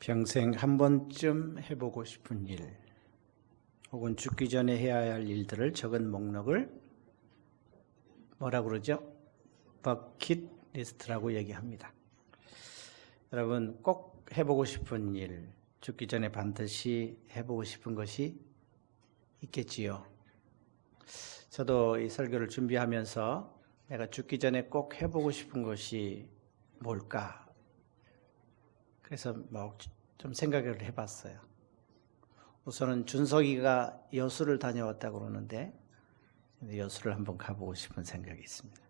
평생 한 번쯤 해보고 싶은 일, 혹은 죽기 전에 해야 할 일들을 적은 목록을 뭐라 그러죠? 버킷리스트라고 얘기합니다. 여러분, 꼭 해보고 싶은 일, 죽기 전에 반드시 해보고 싶은 것이 있겠지요. 저도 이 설교를 준비하면서 내가 죽기 전에 꼭 해보고 싶은 것이 뭘까? 그래서 좀 생각을 해봤어요. 우선은 준석이가 여수를 다녀왔다고 그러는데 여수를 한번 가보고 싶은 생각이 있습니다.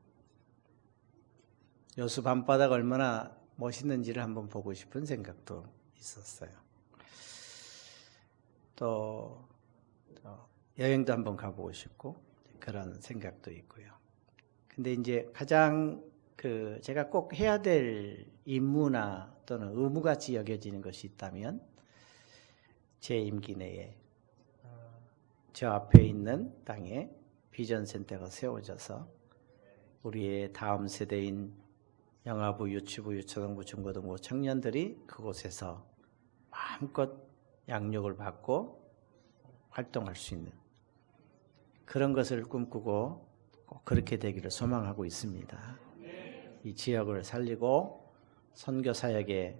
여수 밤바다가 얼마나 멋있는지를 한번 보고 싶은 생각도 있었어요. 또 여행도 한번 가보고 싶고 그런 생각도 있고요. 근데 이제 가장 제가 꼭 해야 될 임무나 또는 의무같이 여겨지는 것이 있다면 제 임기 내에 저 앞에 있는 땅에 비전센터가 세워져서 우리의 다음 세대인 영아부, 유치부, 유초등부, 중고등부 청년들이 그곳에서 마음껏 양육을 받고 활동할 수 있는 그런 것을 꿈꾸고 꼭 그렇게 되기를 소망하고 있습니다. 이 지역을 살리고 선교 사역에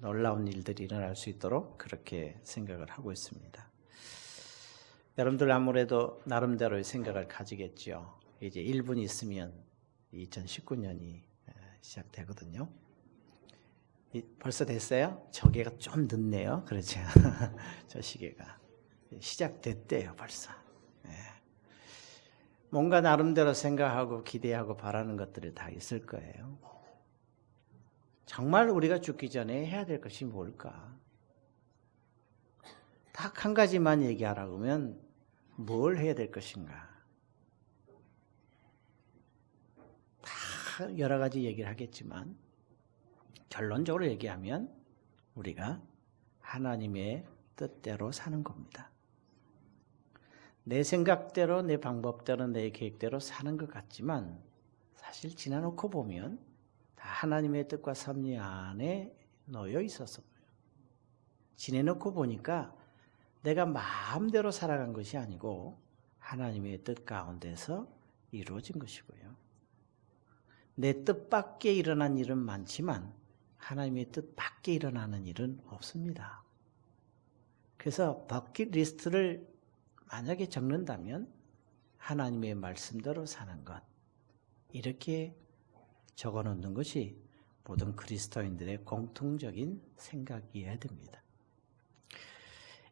놀라운 일들이 일어날 수 있도록 그렇게 생각을 하고 있습니다. 여러분들 아무래도 나름대로의 생각을 가지겠죠. 이제 1분 있으면 2019년이 시작되거든요. 벌써 됐어요? 저게가 좀 늦네요. 그렇죠? 저 시계가 시작됐대요 벌써. 뭔가 나름대로 생각하고 기대하고 바라는 것들이 다 있을 거예요. 정말 우리가 죽기 전에 해야 될 것이 뭘까? 딱 한 가지만 얘기하라고 하면 뭘 해야 될 것인가? 다 여러 가지 얘기를 하겠지만 결론적으로 얘기하면 우리가 하나님의 뜻대로 사는 겁니다. 내 생각대로, 내 방법대로, 내 계획대로 사는 것 같지만 사실 지나놓고 보면 다 하나님의 뜻과 섭리 안에 놓여 있어서 지내놓고 보니까 내가 마음대로 살아간 것이 아니고 하나님의 뜻 가운데서 이루어진 것이고요. 내 뜻밖에 일어난 일은 많지만 하나님의 뜻 밖에 일어나는 일은 없습니다. 그래서 버킷리스트를 만약에 적는다면 하나님의 말씀대로 사는 것, 이렇게 적어놓는 것이 모든 그리스도인들의 공통적인 생각이어야 됩니다.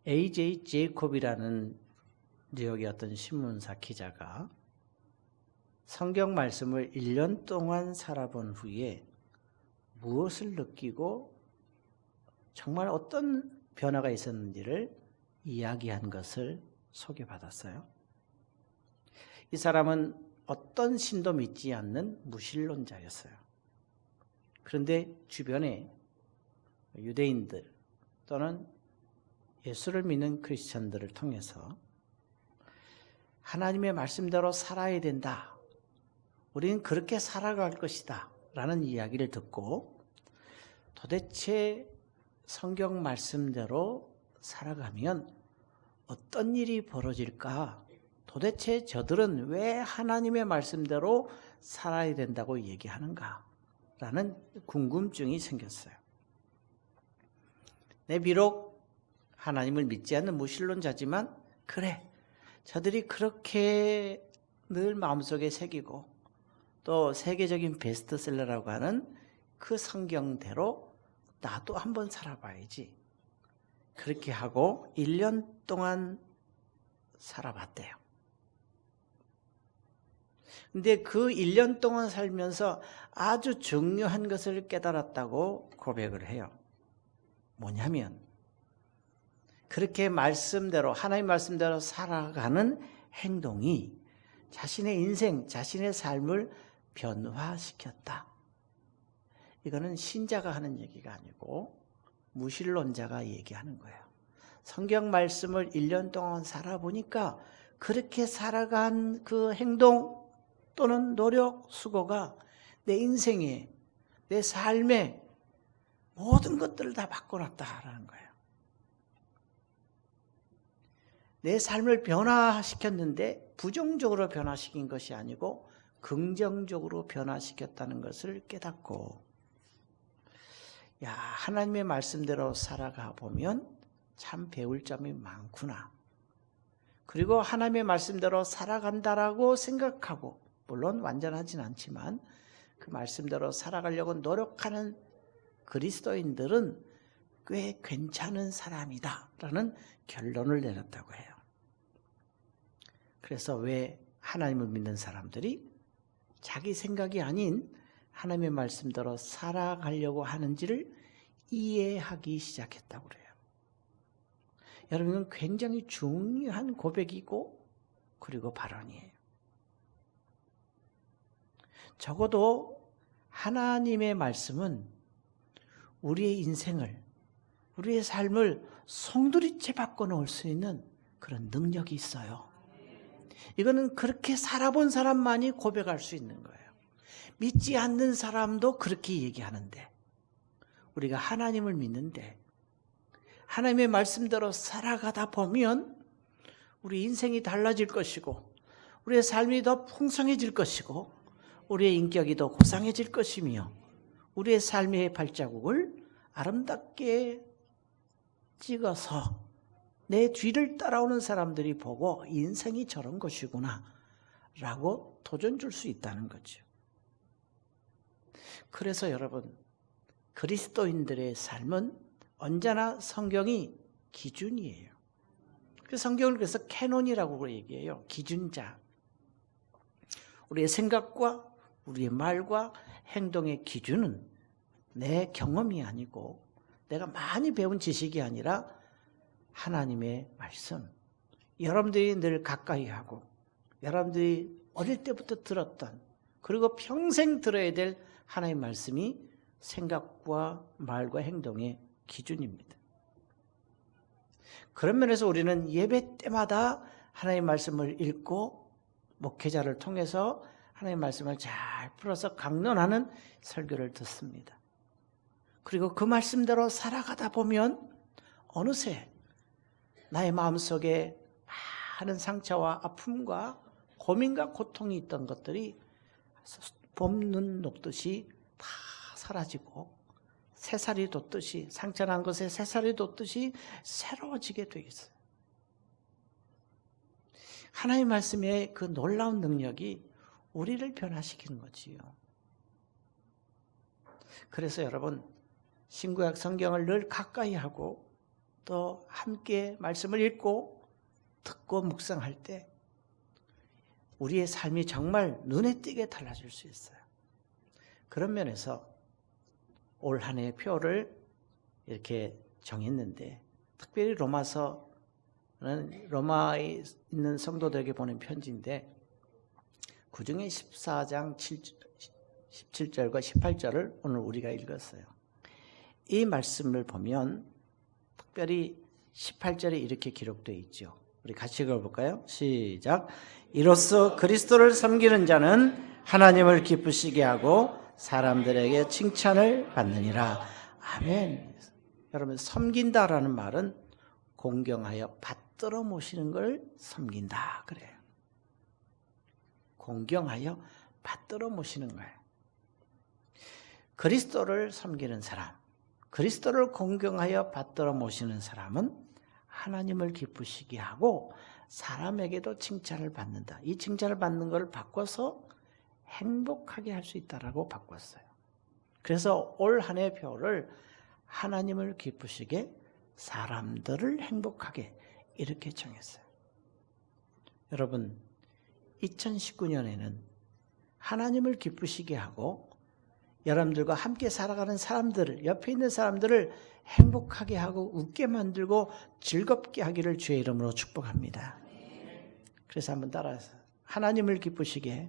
A.J. 제이콥이라는 뉴욕의 어떤 신문사 기자가 성경 말씀을 1년 동안 살아본 후에 무엇을 느끼고 정말 어떤 변화가 있었는지를 이야기한 것을 소개받았어요. 이 사람은 어떤 신도 믿지 않는 무신론자였어요. 그런데 주변에 유대인들 또는 예수를 믿는 크리스천들을 통해서 하나님의 말씀대로 살아야 된다. 우리는 그렇게 살아갈 것이다. 라는 이야기를 듣고 도대체 성경 말씀대로 살아가면 어떤 일이 벌어질까? 도대체 저들은 왜 하나님의 말씀대로 살아야 된다고 얘기하는가? 라는 궁금증이 생겼어요. 비록 하나님을 믿지 않는 무신론자지만 그래, 저들이 그렇게 늘 마음속에 새기고 또 세계적인 베스트셀러라고 하는 그 성경대로 나도 한번 살아봐야지. 그렇게 하고 1년 동안 살아봤대요. 근데 그 1년 동안 살면서 아주 중요한 것을 깨달았다고 고백을 해요. 뭐냐면 그렇게 말씀대로 하나님 말씀대로 살아가는 행동이 자신의 인생, 자신의 삶을 변화시켰다. 이거는 신자가 하는 얘기가 아니고 무신론자가 얘기하는 거예요. 성경 말씀을 1년 동안 살아보니까 그렇게 살아간 그 행동 또는 노력, 수고가 내 인생에, 내 삶에 모든 것들을 다 바꿔놨다라는 거예요. 내 삶을 변화시켰는데 부정적으로 변화시킨 것이 아니고 긍정적으로 변화시켰다는 것을 깨닫고, 야, 하나님의 말씀대로 살아가 보면 참 배울 점이 많구나. 그리고 하나님의 말씀대로 살아간다라고 생각하고, 물론 완전하진 않지만 그 말씀대로 살아가려고 노력하는 그리스도인들은 꽤 괜찮은 사람이다 라는 결론을 내렸다고 해요. 그래서 왜 하나님을 믿는 사람들이 자기 생각이 아닌 하나님의 말씀대로 살아가려고 하는지를 이해하기 시작했다고 그래요. 여러분, 이건 굉장히 중요한 고백이고 그리고 발언이에요. 적어도 하나님의 말씀은 우리의 인생을, 우리의 삶을 송두리째 바꿔놓을 수 있는 그런 능력이 있어요. 이거는 그렇게 살아본 사람만이 고백할 수 있는 거예요. 믿지 않는 사람도 그렇게 얘기하는데, 우리가 하나님을 믿는데 하나님의 말씀대로 살아가다 보면 우리 인생이 달라질 것이고, 우리의 삶이 더 풍성해질 것이고, 우리의 인격이 더 고상해질 것이며, 우리의 삶의 발자국을 아름답게 찍어서 내 뒤를 따라오는 사람들이 보고 인생이 저런 것이구나 라고 도전 줄 수 있다는 거죠. 그래서 여러분, 그리스도인들의 삶은 언제나 성경이 기준이에요. 그 성경을 그래서 캐논이라고 얘기해요. 기준자. 우리의 생각과 우리의 말과 행동의 기준은 내 경험이 아니고 내가 많이 배운 지식이 아니라 하나님의 말씀, 여러분들이 늘 가까이 하고 여러분들이 어릴 때부터 들었던, 그리고 평생 들어야 될 하나님의 말씀이 생각과 말과 행동의 기준입니다. 그런 면에서 우리는 예배 때마다 하나님의 말씀을 읽고 목회자를 통해서 하나님의 말씀을 잘 풀어서 강론하는 설교를 듣습니다. 그리고 그 말씀대로 살아가다 보면 어느새 나의 마음속에 많은 상처와 아픔과 고민과 고통이 있던 것들이 봄눈 녹듯이 다 사라지고, 새살이 돋듯이, 상처난 것에 새살이 돋듯이 새로워지게 되어 있어요. 하나님의 말씀의 그 놀라운 능력이 우리를 변화시키는 거지요. 그래서 여러분, 신구약 성경을 늘 가까이 하고 또 함께 말씀을 읽고 듣고 묵상할 때 우리의 삶이 정말 눈에 띄게 달라질 수 있어요. 그런 면에서 올 한 해의 표를 이렇게 정했는데, 특별히 로마서는 로마에 있는 성도들에게 보낸 편지인데, 그중에 14장 17절과 18절을 오늘 우리가 읽었어요. 이 말씀을 보면 특별히 18절에 이렇게 기록되어 있죠. 우리 같이 읽어볼까요? 시작. 이로써 그리스도를 섬기는 자는 하나님을 기쁘시게 하고 사람들에게 칭찬을 받느니라. 아멘. 여러분, 섬긴다라는 말은 공경하여 받들어 모시는 걸 섬긴다 그래요. 공경하여 받들어 모시는 거예요. 그리스도를 섬기는 사람, 그리스도를 공경하여 받들어 모시는 사람은 하나님을 기쁘시게 하고 사람에게도 칭찬을 받는다. 이 칭찬을 받는 걸 바꿔서 행복하게 할 수 있다라고 바꿨어요. 그래서 올 한 해 표를 하나님을 기쁘시게, 사람들을 행복하게 이렇게 정했어요. 여러분, 2019년에는 하나님을 기쁘시게 하고 여러분들과 함께 살아가는 사람들을, 옆에 있는 사람들을 행복하게 하고 웃게 만들고 즐겁게 하기를 주의 이름으로 축복합니다. 그래서 한번 따라서 하나님을 기쁘시게,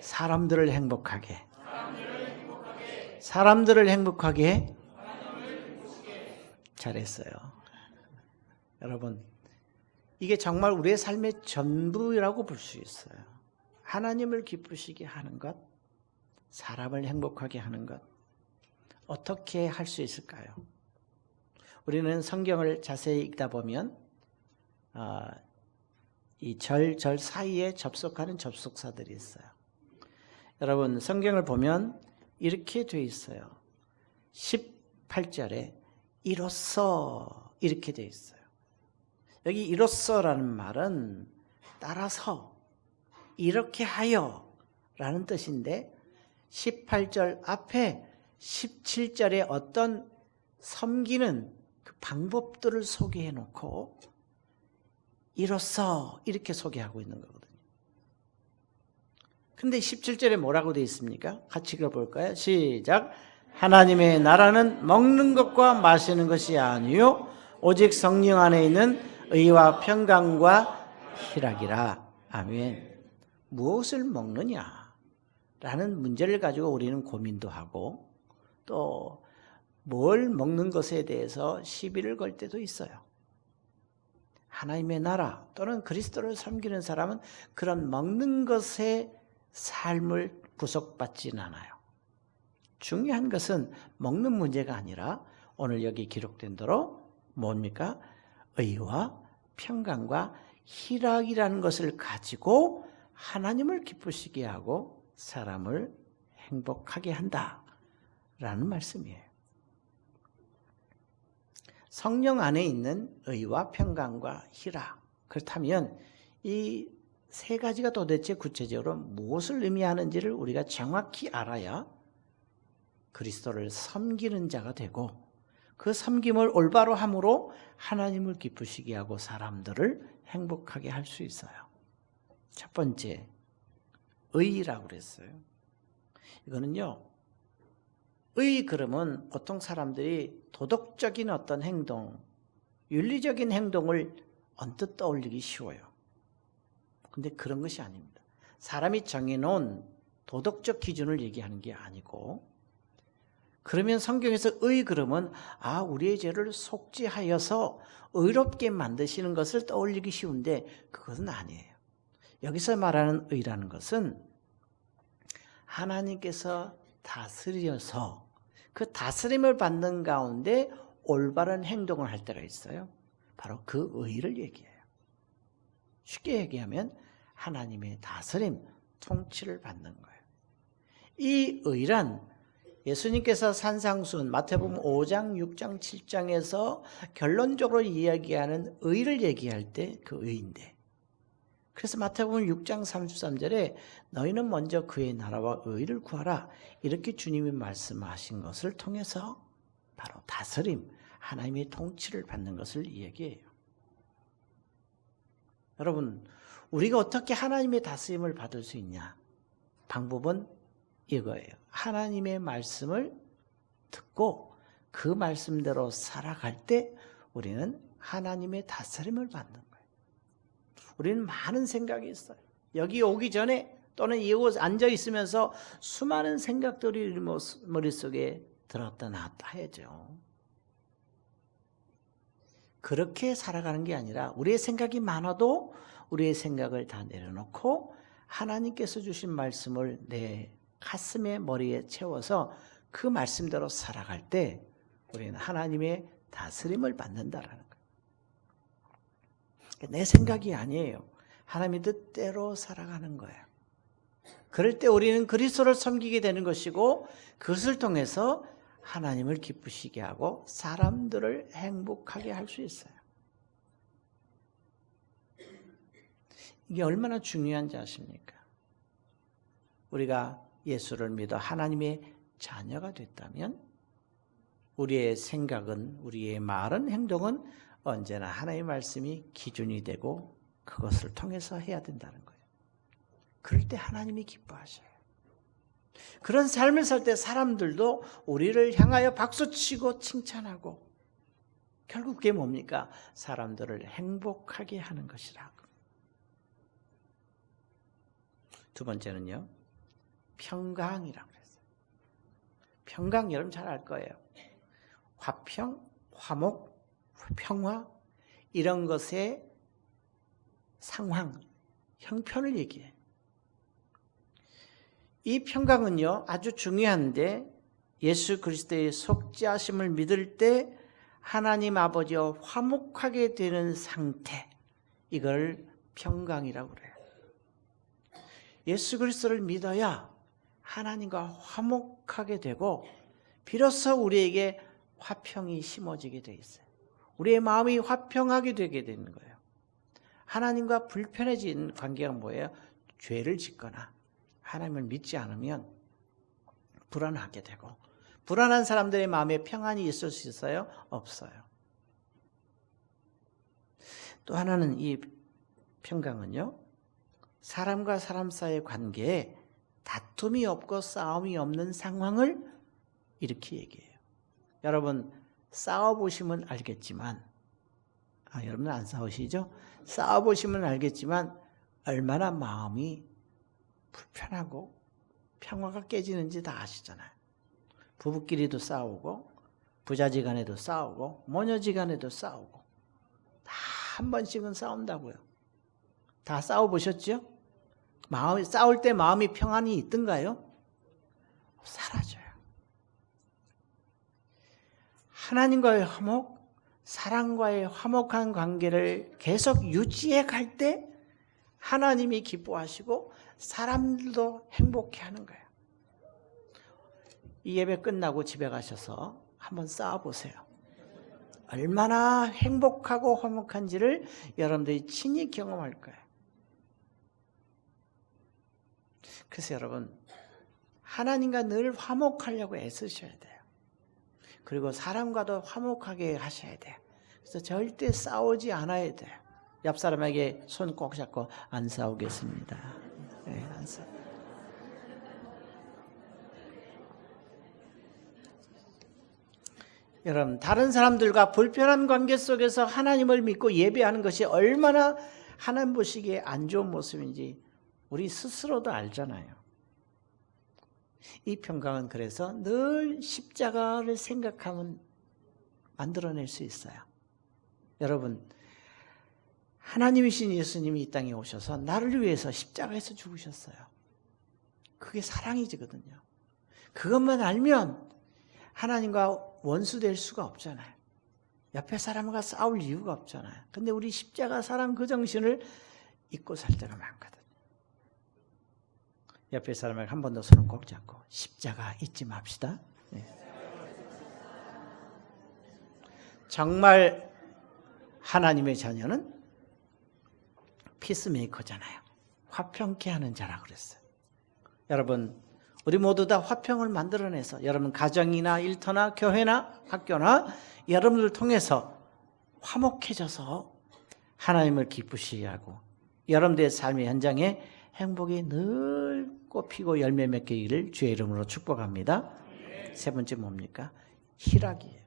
사람들을 행복하게, 사람들을 행복하게. 잘했어요. 여러분, 이게 정말 우리의 삶의 전부라고 볼 수 있어요. 하나님을 기쁘시게 하는 것, 사람을 행복하게 하는 것, 어떻게 할 수 있을까요? 우리는 성경을 자세히 읽다 보면 이 절 사이에 접속하는 접속사들이 있어요. 여러분 성경을 보면 이렇게 돼 있어요. 18절에 이로써 이렇게 돼 있어요. 여기 이로써라는 말은 따라서 이렇게 하여 라는 뜻인데 18절 앞에 17절에 어떤 섬기는 그 방법들을 소개해 놓고 이로써 이렇게 소개하고 있는 거거든요. 근데 17절에 뭐라고 되어 있습니까? 같이 읽어볼까요? 시작. 하나님의 나라는 먹는 것과 마시는 것이 아니요 오직 성령 안에 있는 의와 평강과 희락이라. 아멘. 무엇을 먹느냐 라는 문제를 가지고 우리는 고민도 하고 또 뭘 먹는 것에 대해서 시비를 걸 때도 있어요. 하나님의 나라 또는 그리스도를 섬기는 사람은 그런 먹는 것의 삶을 구속받지는 않아요. 중요한 것은 먹는 문제가 아니라 오늘 여기 기록된 대로 뭡니까? 의와 평강과 희락이라는 것을 가지고 하나님을 기쁘시게 하고 사람을 행복하게 한다라는 말씀이에요. 성령 안에 있는 의와 평강과 희락. 그렇다면 이 세 가지가 도대체 구체적으로 무엇을 의미하는지를 우리가 정확히 알아야 그리스도를 섬기는 자가 되고 그 섬김을 올바로 함으로 하나님을 기쁘시게 하고 사람들을 행복하게 할 수 있어요. 첫 번째, 의라고 그랬어요. 이거는요, 의 그러면 보통 사람들이 도덕적인 어떤 행동, 윤리적인 행동을 언뜻 떠올리기 쉬워요. 근데 그런 것이 아닙니다. 사람이 정해놓은 도덕적 기준을 얘기하는 게 아니고, 그러면 성경에서 의 그러면 우리의 죄를 속죄하여서 의롭게 만드시는 것을 떠올리기 쉬운데 그것은 아니에요. 여기서 말하는 의라는 것은 하나님께서 다스려서 그 다스림을 받는 가운데 올바른 행동을 할 때가 있어요. 바로 그 의를 얘기해요. 쉽게 얘기하면 하나님의 다스림, 통치를 받는 거예요. 이 의란 예수님께서 산상수훈 마태복음 5장, 6장, 7장에서 결론적으로 이야기하는 의를 얘기할 때 그 의인데, 그래서 마태복음 6장 33절에 너희는 먼저 그의 나라와 의를 구하라 이렇게 주님이 말씀하신 것을 통해서 바로 다스림, 하나님의 통치를 받는 것을 이야기해요. 여러분, 우리가 어떻게 하나님의 다스림을 받을 수 있냐? 방법은 이거예요. 하나님의 말씀을 듣고 그 말씀대로 살아갈 때 우리는 하나님의 다스림을 받는 거예요. 우리는 많은 생각이 있어요. 여기 오기 전에 또는 이곳 앉아 있으면서 수많은 생각들이 우리 머릿속에 들었다 놨다 해야죠. 그렇게 살아가는 게 아니라 우리의 생각이 많아도 우리의 생각을 다 내려놓고 하나님께서 주신 말씀을 내 가슴에 머리에 채워서 그 말씀대로 살아갈 때 우리는 하나님의 다스림을 받는다라는 거예요. 내 생각이 아니에요. 하나님의 뜻대로 살아가는 거예요. 그럴 때 우리는 그리스도를 섬기게 되는 것이고 그것을 통해서 하나님을 기쁘시게 하고 사람들을 행복하게 할 수 있어요. 이게 얼마나 중요한지 아십니까? 우리가 예수를 믿어 하나님의 자녀가 됐다면 우리의 생각은, 우리의 말은, 행동은 언제나 하나님의 말씀이 기준이 되고 그것을 통해서 해야 된다는 거예요. 그럴 때 하나님이 기뻐하셔요. 그런 삶을 살 때 사람들도 우리를 향하여 박수치고 칭찬하고 결국 그게 뭡니까? 사람들을 행복하게 하는 것이라고. 두 번째는요, 평강이라고 그랬어요. 평강 여러분 잘 알 거예요. 화평, 화목, 평화 이런 것의 상황, 형편을 얘기해요. 이 평강은요 아주 중요한데 예수 그리스도의 속죄하심을 믿을 때 하나님 아버지와 화목하게 되는 상태, 이걸 평강이라고 그래요. 예수 그리스도를 믿어야 하나님과 화목하게 되고 비로소 우리에게 화평이 심어지게 돼 있어요. 우리의 마음이 화평하게 되게 되는 거예요. 하나님과 불편해진 관계가 뭐예요? 죄를 짓거나 하나님을 믿지 않으면 불안하게 되고, 불안한 사람들의 마음에 평안이 있을 수 있어요? 없어요. 또 하나는 이 평강은요, 사람과 사람 사이의 관계에 다툼이 없고 싸움이 없는 상황을 이렇게 얘기해요. 여러분 싸워보시면 알겠지만, 여러분 안 싸우시죠? 싸워보시면 알겠지만 얼마나 마음이 불편하고 평화가 깨지는지 다 아시잖아요. 부부끼리도 싸우고 부자지간에도 싸우고 모녀지간에도 싸우고 다 한 번씩은 싸운다고요. 다 싸워보셨죠? 마음이 싸울 때 마음이 평안이 있던가요? 사라져요. 하나님과의 화목, 사랑과의 화목한 관계를 계속 유지해 갈 때 하나님이 기뻐하시고 사람들도 행복해 하는 거예요. 이 예배 끝나고 집에 가셔서 한번 싸워보세요. 얼마나 행복하고 화목한지를 여러분들이 친히 경험할 거예요. 그래서 여러분, 하나님과 늘 화목하려고 애쓰셔야 돼요. 그리고 사람과도 화목하게 하셔야 돼요. 그래서 절대 싸우지 않아야 돼요. 옆 사람에게 손 꼭 잡고 안 싸우겠습니다. 네, 안 싸우. 여러분, 다른 사람들과 불편한 관계 속에서 하나님을 믿고 예배하는 것이 얼마나 하나님 보시기에 안 좋은 모습인지 우리 스스로도 알잖아요. 이 평강은 그래서 늘 십자가를 생각하면 만들어낼 수 있어요. 여러분, 하나님이신 예수님이 이 땅에 오셔서 나를 위해서 십자가에서 죽으셨어요. 그게 사랑이거든요. 그것만 알면 하나님과 원수 될 수가 없잖아요. 옆에 사람과 싸울 이유가 없잖아요. 근데 우리 십자가 사랑 그 정신을 잊고 살 때가 많거든요. 옆에 사람에게 한 번 더 손을 꼭 잡고 십자가 잊지 맙시다. 네. 정말 하나님의 자녀는 피스메이커잖아요. 화평케 하는 자라고 그랬어요. 여러분, 우리 모두 다 화평을 만들어내서 여러분 가정이나 일터나 교회나 학교나 여러분들 통해서 화목해져서 하나님을 기쁘시게 하고 여러분들의 삶의 현장에 행복이 늘 꽃피고 열매 맺기를 주의 이름으로 축복합니다. 세 번째 뭡니까? 희락이에요.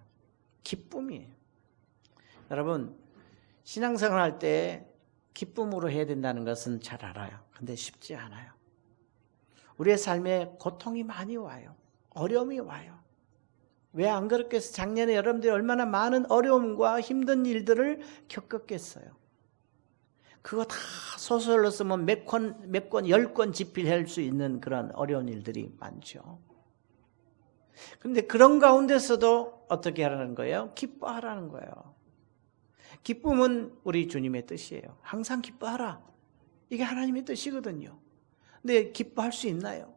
기쁨이에요. 여러분, 신앙생활 할 때 기쁨으로 해야 된다는 것은 잘 알아요. 근데 쉽지 않아요. 우리의 삶에 고통이 많이 와요. 어려움이 와요. 왜 안 그렇겠어요? 작년에 여러분들이 얼마나 많은 어려움과 힘든 일들을 겪었겠어요. 그거 다 소설로 쓰면 몇 권, 10권 집필할 수 있는 그런 어려운 일들이 많죠. 그런데 그런 가운데서도 어떻게 하라는 거예요? 기뻐하라는 거예요. 기쁨은 우리 주님의 뜻이에요. 항상 기뻐하라. 이게 하나님의 뜻이거든요. 근데 기뻐할 수 있나요?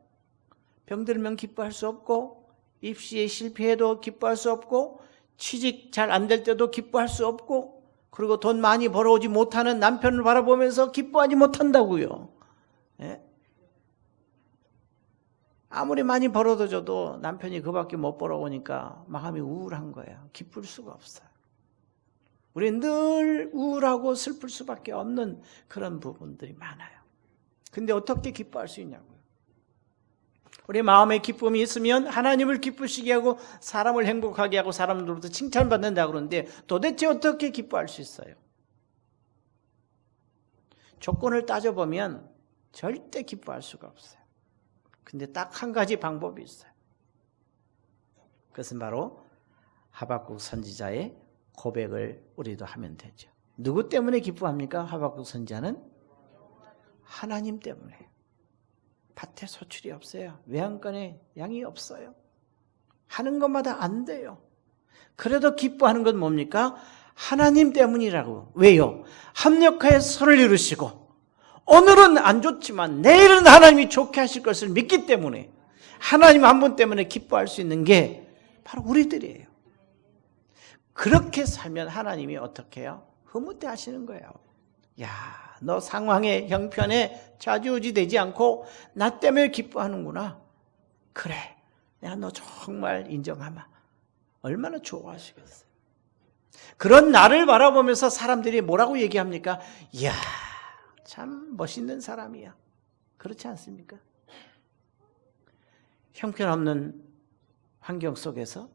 병들면 기뻐할 수 없고, 입시에 실패해도 기뻐할 수 없고, 취직 잘 안 될 때도 기뻐할 수 없고, 그리고 돈 많이 벌어오지 못하는 남편을 바라보면서 기뻐하지 못한다고요. 예? 아무리 많이 벌어도 줘도 남편이 그밖에 못 벌어오니까 마음이 우울한 거예요. 기쁠 수가 없어요. 우리는 늘 우울하고 슬플 수밖에 없는 그런 부분들이 많아요. 근데 어떻게 기뻐할 수 있냐고요. 우리 마음에 기쁨이 있으면 하나님을 기쁘시게 하고 사람을 행복하게 하고 사람들로부터 칭찬받는다고 그러는데 도대체 어떻게 기뻐할 수 있어요? 조건을 따져보면 절대 기뻐할 수가 없어요. 근데 딱 한 가지 방법이 있어요. 그것은 바로 하박국 선지자의 고백을 우리도 하면 되죠. 누구 때문에 기뻐합니까? 하박국 선지자는 하나님 때문에. 밭에 소출이 없어요. 외양간에 양이 없어요. 하는 것마다 안 돼요. 그래도 기뻐하는 건 뭡니까? 하나님 때문이라고. 왜요? 합력하여 선을 이루시고 오늘은 안 좋지만 내일은 하나님이 좋게 하실 것을 믿기 때문에 하나님 한 분 때문에 기뻐할 수 있는 게 바로 우리들이에요. 그렇게 살면 하나님이 어떻게 해요? 흐뭇해 하시는 거예요. 야, 너 상황에 형편에 좌지우지되지 않고 나 때문에 기뻐하는구나. 그래, 내가 너 정말 인정하마. 얼마나 좋아하시겠어요. 그런 나를 바라보면서 사람들이 뭐라고 얘기합니까? 이야, 참 멋있는 사람이야. 그렇지 않습니까? 형편없는 환경 속에서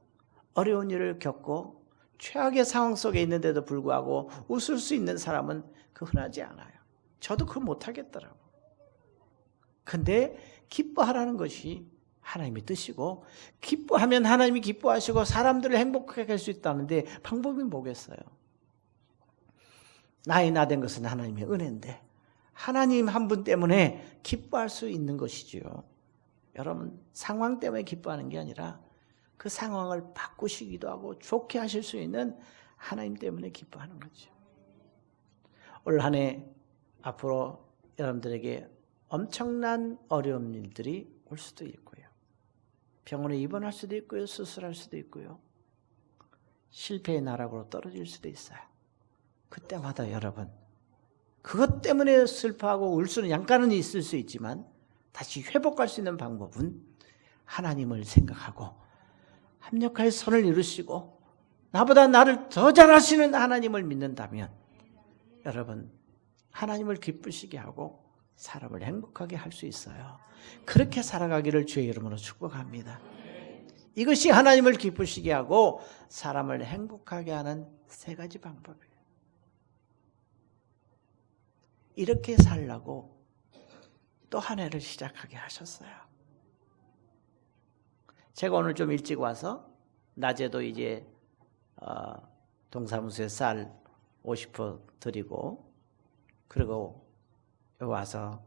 어려운 일을 겪고 최악의 상황 속에 있는데도 불구하고 웃을 수 있는 사람은 흔하지 않아요. 저도 그걸 못하겠더라고. 근데 기뻐하라는 것이 하나님의 뜻이고 기뻐하면 하나님이 기뻐하시고 사람들을 행복하게 할 수 있다는데 방법이 뭐겠어요? 나이 나된 것은 하나님의 은혜인데 하나님 한 분 때문에 기뻐할 수 있는 것이지요. 여러분, 상황 때문에 기뻐하는 게 아니라 그 상황을 바꾸시기도 하고 좋게 하실 수 있는 하나님 때문에 기뻐하는 거죠. 올 한 해 앞으로 여러분들에게 엄청난 어려운 일들이 올 수도 있고요. 병원에 입원할 수도 있고요. 수술할 수도 있고요. 실패의 나락으로 떨어질 수도 있어요. 그때마다 여러분, 그것 때문에 슬퍼하고 울 수는 약간은 있을 수 있지만 다시 회복할 수 있는 방법은 하나님을 생각하고 합력하여 선을 이루시고 나보다 나를 더 잘하시는 하나님을 믿는다면 여러분, 하나님을 기쁘시게 하고 사람을 행복하게 할 수 있어요. 그렇게 살아가기를 주의 이름으로 축복합니다. 이것이 하나님을 기쁘시게 하고 사람을 행복하게 하는 세 가지 방법이에요. 이렇게 살라고 또 한 해를 시작하게 하셨어요. 제가 오늘 좀 일찍 와서 낮에도 이제 동사무소에 쌀 50% 드리고 그리고 여기 와서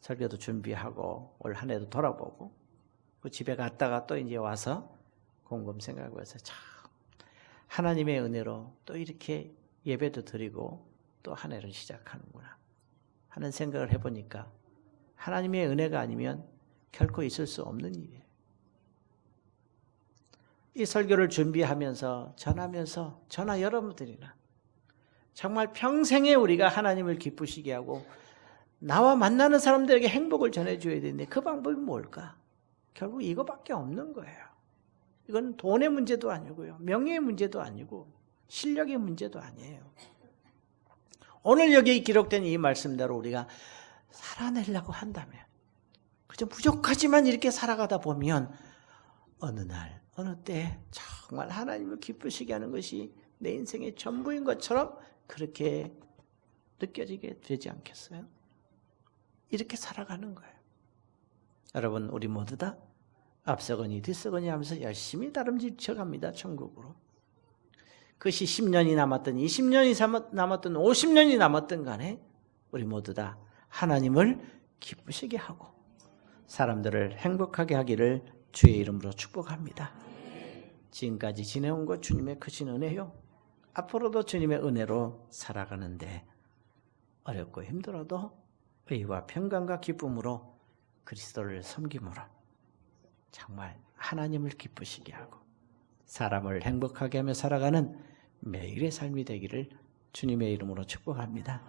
설교도 준비하고 올 한 해도 돌아보고 그 집에 갔다가 또 이제 와서 곰곰 생각하고 해서 참 하나님의 은혜로 또 이렇게 예배도 드리고 또 한 해를 시작하는구나 하는 생각을 해보니까 하나님의 은혜가 아니면 결코 있을 수 없는 일이에요. 이 설교를 준비하면서 전하면서 저나 여러분들이나 정말 평생에 우리가 하나님을 기쁘시게 하고 나와 만나는 사람들에게 행복을 전해줘야 되는데 그 방법이 뭘까? 결국 이거밖에 없는 거예요. 이건 돈의 문제도 아니고요. 명예의 문제도 아니고 실력의 문제도 아니에요. 오늘 여기 기록된 이 말씀대로 우리가 살아내려고 한다면 그저 부족하지만 이렇게 살아가다 보면 어느 날 어느 때 정말 하나님을 기쁘시게 하는 것이 내 인생의 전부인 것처럼 그렇게 느껴지게 되지 않겠어요? 이렇게 살아가는 거예요. 여러분, 우리 모두 다 앞서거니 뒤서거니 하면서 열심히 다름질쳐갑니다. 천국으로. 그것이 10년이 남았든 20년이 남았든 50년이 남았든 간에 우리 모두 다 하나님을 기쁘시게 하고 사람들을 행복하게 하기를 주의 이름으로 축복합니다. 지금까지 지내온 것 주님의 크신 은혜요. 앞으로도 주님의 은혜로 살아가는데 어렵고 힘들어도 의와 평강과 기쁨으로 그리스도를 섬김으로 정말 하나님을 기쁘시게 하고 사람을 행복하게 하며 살아가는 매일의 삶이 되기를 주님의 이름으로 축복합니다.